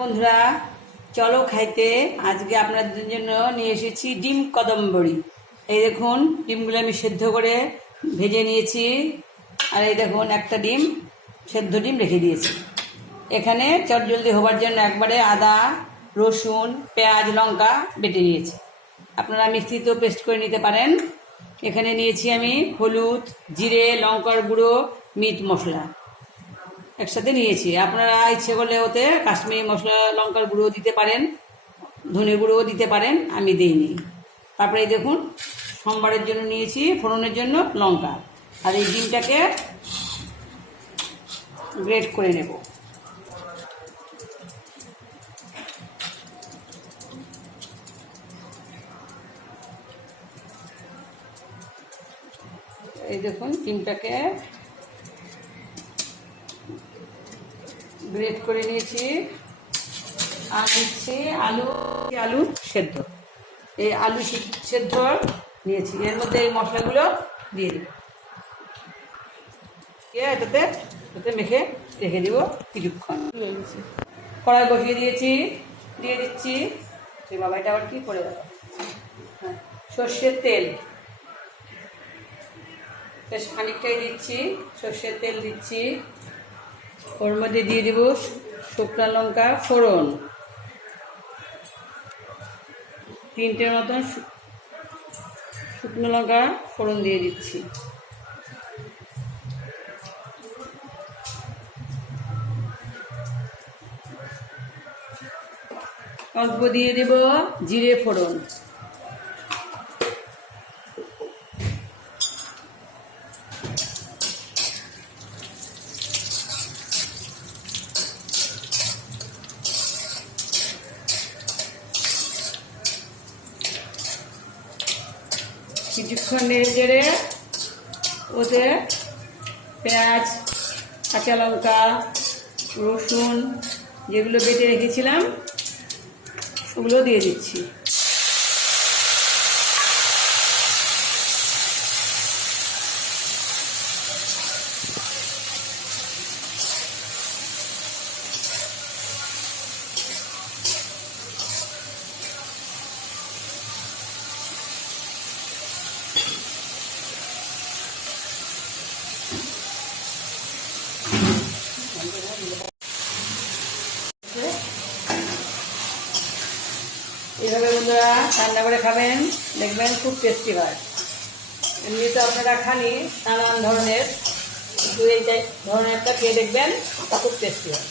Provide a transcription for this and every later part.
বন্ধুরা। চলো খাইতে। আজকে আপনাদের জন্য নিয়ে এসেছি ডিম কদম্বরি এই দেখুন, ডিমগুলো আমি সেদ্ধ করে ভেজে নিয়েছি। আর এই দেখুন, একটা ডিম, সেদ্ধ ডিম রেখে দিয়েছি। এখানে চটজলদি হবার জন্য একবারে আদা, রসুন, পেঁয়াজ, লঙ্কা বেটে নিয়েছি। আপনারা মিক্সিতেও পেস্ট করে নিতে পারেন। এখানে নিয়েছি আমি হলুদ, জিরে, লঙ্কার গুঁড়ো, মিট মশলা। একসাথে নিয়েছি। আপনারা ইচ্ছে করলে ওতে কাশ্মীরি মশলা, লঙ্কার গুঁড়ো দিতে পারেন ধনে গুঁড়োও দিতে পারেন, আমি দিইনি। তারপরে এই দেখুন, সোমবারের জন্য নিয়েছি, ফোড়নের জন্য লঙ্কা। আর এই ডিমটাকে গ্রেট করে নেব। এই দেখুন, ডিমটাকে গ্রেট করে নিয়েছি। আর নিচ্ছি আলু আলু সেদ্ধ। এই আলু সেদ্ধ নিয়েছি। এর মধ্যে এই মশলাগুলো দিয়ে দিই দিয়ে এটাতে এটাতে মেখে রেখে দিব কিছুক্ষণ। কড়াই বসিয়ে দিয়েছি। দিয়ে দিচ্ছি। সেই বাবা এটা আবার কি করে দেবো হ্যাঁ সর্ষের তেল। বেশ খানিকটাই দিচ্ছি। সর্ষের তেল দিচ্ছি। ওর মধ্যে দিয়ে দিব শুকনো লঙ্কা ফোড়ন। তিনটের মতন শুকনো লঙ্কা ফোড়ন দিয়ে দিচ্ছি। অল্প দিয়ে দেব জিরে ফোড়ন। কিছুক্ষণ নেড়ে চেড়ে ওতে পেঁয়াজ কাঁচা লঙ্কা রসুন যেগুলো বেটে রেখেছিলাম ওগুলো দিয়ে দিচ্ছি। এইভাবে বন্ধুরা রান্না করে খাবেন, দেখবেন খুব টেস্টি হয়। এমনি তো আপনারা খানি নানান ধরনের দু এই ধরনের একটা খেয়ে দেখবেন খুব টেস্টি হয়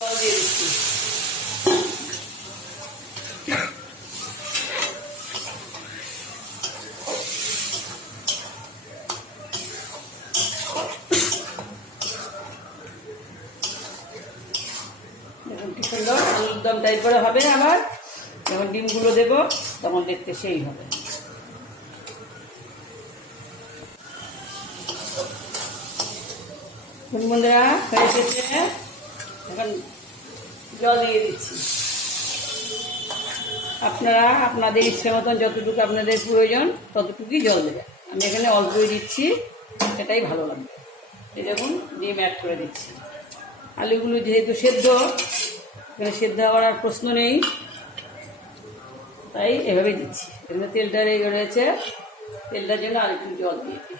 জল দিয়ে দিচ্ছি দেখুন কি সুন্দর, আলুর দম করে হবে আবার। যখন ডিমগুলো দেব তখন দেখতে সেই হবে। বন্ধুরা, হয়ে গেছে। এখন জল দিয়ে দিচ্ছি। আপনারা আপনাদের ইচ্ছে মতন যতটুকু আপনাদের প্রয়োজন, ততটুকুই জল দেবেন। আমি এখানে অল্পই দিচ্ছি, সেটাই ভালো লাগবে। দেখুন, ডিম অ্যাড করে দিচ্ছি। আলুগুলো যেহেতু সেদ্ধ এখানে সেদ্ধ হওয়ার আর প্রশ্ন নেই। তাই এভাবে দিচ্ছি। এখানে তেলটা রেগে রয়েছে। তেলটার জন্য আর একটু জল দিয়ে দিই।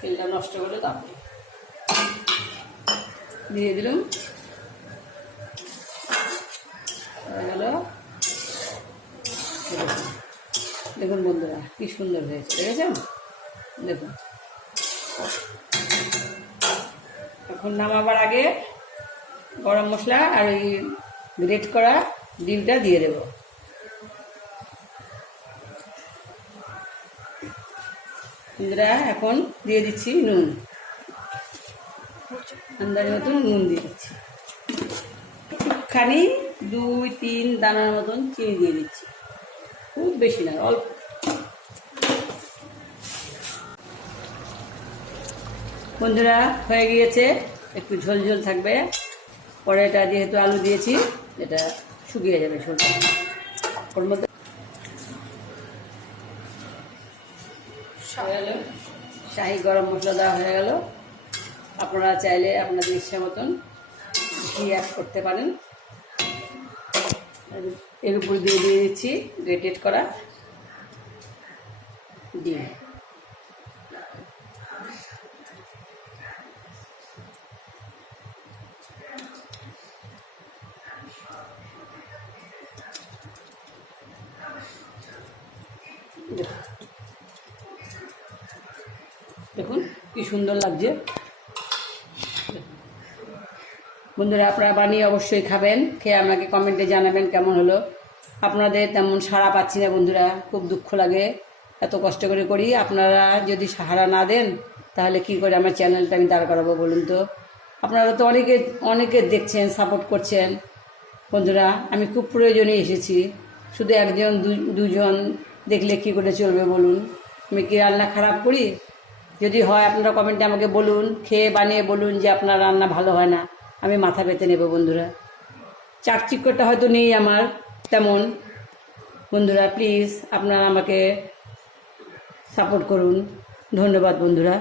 তেলটা নষ্ট করে দাম দিয়ে দিলাম। গেল। দেখুন। বন্ধুরা, কি সুন্দর হয়েছে, দেখেছেন? দেখুন। এখন নামাবার আগে গরম মশলা আর ওই গ্রেট করা ডিমটা দিয়ে দেব। এখন দিয়ে দিচ্ছি নুন। আন্দাজ মতন নুন দিয়ে দিচ্ছি। একটুখানি, দুই, তিন দানার মতন চিনি দিয়ে দিচ্ছি। খুব বেশি না, অল্প। বন্ধুরা, হয়ে গিয়েছে। একটু ঝোল ঝোল থাকবে। পরে এটা যেহেতু আলু দিয়েছি, এটা শুকিয়ে যাবে ঝোলটা। ওর মধ্যে শাহি গরম মশলা দেওয়া হয়ে গেল। আপনারা চাইলে আপনাদের ইচ্ছা মতন ঘি অ্যাড করতে পারেন। এর উপর দিয়ে দিয়ে দিচ্ছি গ্রেটেড করা ডিম। দেখুন, কি সুন্দর লাগছে। বন্ধুরা, আপনারা বানিয়ে অবশ্যই খাবেন। খেয়ে আমাকে কমেন্টে জানাবেন কেমন হলো। আপনাদের তেমন সাড়া পাচ্ছি না, বন্ধুরা। খুব দুঃখ লাগে। এত কষ্ট করে করি। আপনারা যদি সাহারা না দেন, তাহলে কি করে আমার চ্যানেলটা আমি দাঁড় করাবো বলুন তো? আপনারা তো অনেকে অনেকে দেখছেন, সাপোর্ট করছেন। বন্ধুরা, আমি খুব প্রয়োজনে এসেছি। শুধু একজন দুজন দেখলে কি করে চলবে বলুন? আমি কি রান্না খারাপ করি? যদি হয় আপনারা কমেন্টে আমাকে বলুন, খেয়ে বানিয়ে বলুন যে আপনার রান্না ভালো হয় না। আমি মাথা পেতে নেব বন্ধুরা। চাকচিক্যটা হয়তো নেই আমার, তেমন। বন্ধুরা প্লিজ আপনারা আমাকে সাপোর্ট করুন। ধন্যবাদ বন্ধুরা।